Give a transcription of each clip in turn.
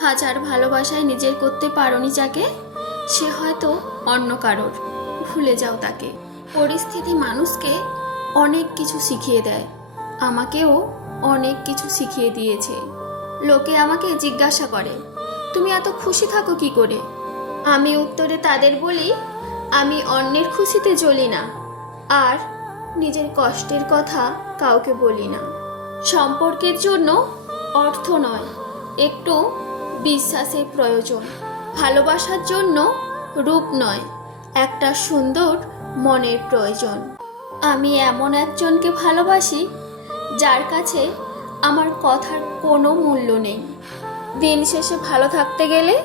হাজার ভালোবাসায় নিজের করতে পারোনি যাকে, সে হয়তো অন্য কারোর। ভুলে যাও তাকে। পরিস্থিতি মানুষকে অনেক কিছু শিখিয়ে দেয়। আমাকেও অনেক কিছু শিখিয়ে দিয়েছে। লোকে আমাকে জিজ্ঞাসা করে, তুমি এত খুশি থাকো কি করে? আমি উত্তরে তাদের বলি, আমি অন্যের খুশিতে জ্বলি না। আর নিজের কষ্টের কথা কাউকে বলি না। সম্পর্কের জন্য অর্থ নয়, একটু বিশ্বাসের প্রয়োজন। ভালোবাসার জন্য রূপ নয়, একটা সুন্দর মনের প্রয়োজন। আমি এমন একজনকে ভালোবাসি যার কাছে আমার কথার কোনো মূল্য নেই। দিন শেষে ভালো থাকতে গেলে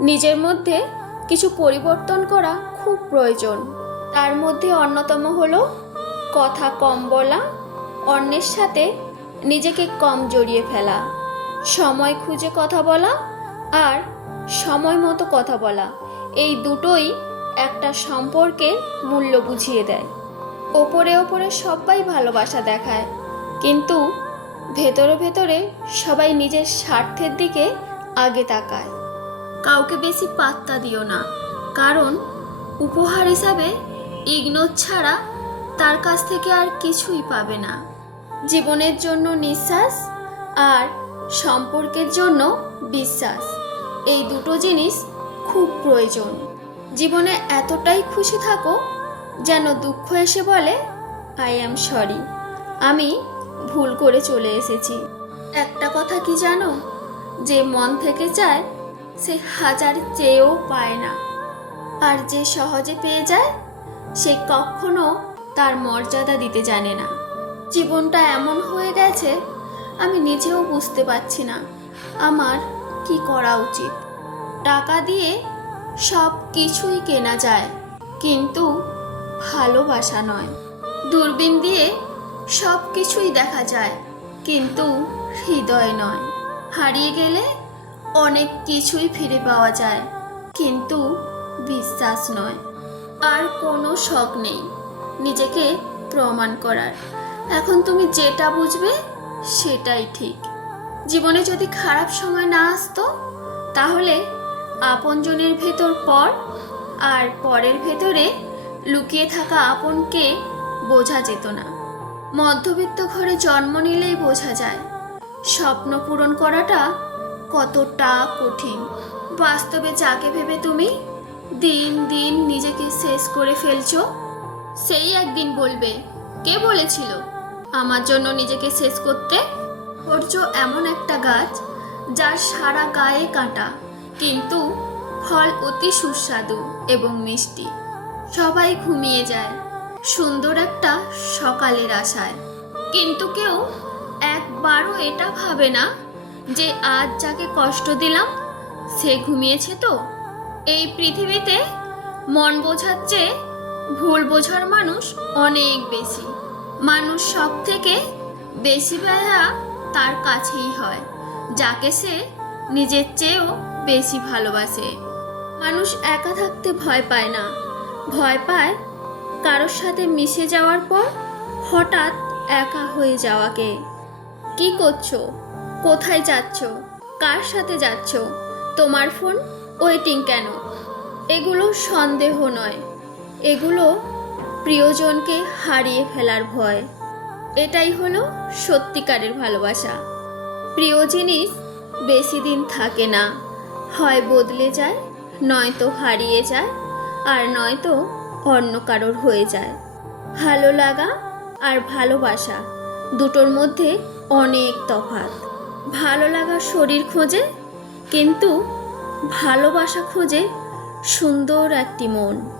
নিজের মধ্যে কিছু পরিবর্তন করা খুব প্রয়োজন। তার মধ্যে অন্যতম হলো কথা কম বলা, অন্যের সাথে নিজেকে কম জড়িয়ে ফেলা। সময় খুঁজে কথা বলা আর সময় মতো কথা বলা। এই দুটোই একটা সম্পর্কের মূল্য বুঝিয়ে দেয়। ওপরে ওপরে সবাই ভালোবাসা দেখায়। কিন্তু ভেতরে ভেতরে সবাই নিজের স্বার্থের দিকে আগে তাকায়। কাউকে বেশি পাত্তা দিও না। কারণ উপহার হিসাবে ইগনোর ছাড়া তার কাছ থেকে আর কিছুই পাবে না। জীবনের জন্য নিঃশ্বাস আর সম্পর্কের জন্য বিশ্বাস। এই দুটো জিনিস খুব প্রয়োজন। জীবনে এতটাই খুশি থাকো যেন দুঃখ এসে বলে, আই অ্যাম সরি। আমি ভুল করে চলে এসেছি। একটা কথা কি জানো? যে মন থেকে চায়, সে হাজার চেয়েও পায় না। আর যে সহজে পেয়ে যায়, সে কখনো তার মর্যাদা দিতে জানে না। জীবনটা এমন হয়ে গেছে আমি নিজেও বুঝতে পারছি না। আমার কি করা উচিত? টাকা দিয়ে সব কিছুই কেনা যায়, কিন্তু ভালোবাসা নয়। দূরবীন দিয়ে সব কিছুই দেখা যায়, কিন্তু হৃদয় নয়। হারিয়ে গেলে অনেক কিছুই ফিরে পাওয়া যায়, কিন্তু বিশ্বাস নয়। আর কোনো শখ নেই নিজেকে প্রমাণ করার। এখন তুমি যেটা বুঝবে সেটাই ঠিক। জীবনে যদি খারাপ সময় না আসতো, তাহলে আপনজনের ভেতর পর আর পরের ভেতরে লুকিয়ে থাকা আপনকে বোঝা যেত না। মধ্যবিত্ত ঘরে জন্ম নিলেই বোঝা যায়, স্বপ্ন পূরণ করাটা কতটা কঠিন। বাস্তবে যাকে ভেবে তুমি দিন দিন নিজেকে শেষ করে ফেলছো, সেই একদিন বলবে, কে বলেছিল? আমার জন্য নিজেকে শেষ করতে। ধৈর্য এমন একটা গাছ যার সারা গায়ে কাঁটা, কিন্তু ফল অতি সুস্বাদু এবং মিষ্টি। সবাই ঘুমিয়ে যায়। সুন্দর একটা সকালের আশায়। কিন্তু কেউ একবারও এটা ভাবে না যে আজ যাকে কষ্ট দিলাম, সে ঘুমিয়েছে তো। এই পৃথিবীতে মন বোঝার চেয়ে ভুল বোঝার মানুষ অনেক বেশি। মানুষ সব থেকে বেশি বেয়া তার কাছেই হয়, যাকে সে নিজের চেয়েও বেশি ভালোবাসে। মানুষ একা থাকতে ভয় পায় না। ভয় পায় কারোর সাথে মিশে যাওয়ার পর হঠাৎ একা হয়ে যাওয়াকে। কি করছ? কোথায় যাচ্ছ? কার সাথে যাচ্ছ? তোমার ফোন ওয়েটিং কেন? এগুলো সন্দেহ নয়। এগুলো প্রিয়জনকে হারিয়ে ফেলার ভয়। এটাই হলো সত্যিকারের ভালোবাসা। প্রিয় জিনিস বেশি দিন থাকে না। হয় বদলে যায়, নয়তো হারিয়ে যায়, আর নয়তো অন্য কারোর হয়ে যায়। ভালো লাগা আর ভালোবাসা দুটোর মধ্যে অনেক তফাৎ। ভালো লাগা শরীর খোঁজে, কিন্তু ভালোবাসা খোঁজে সুন্দর একটি মন।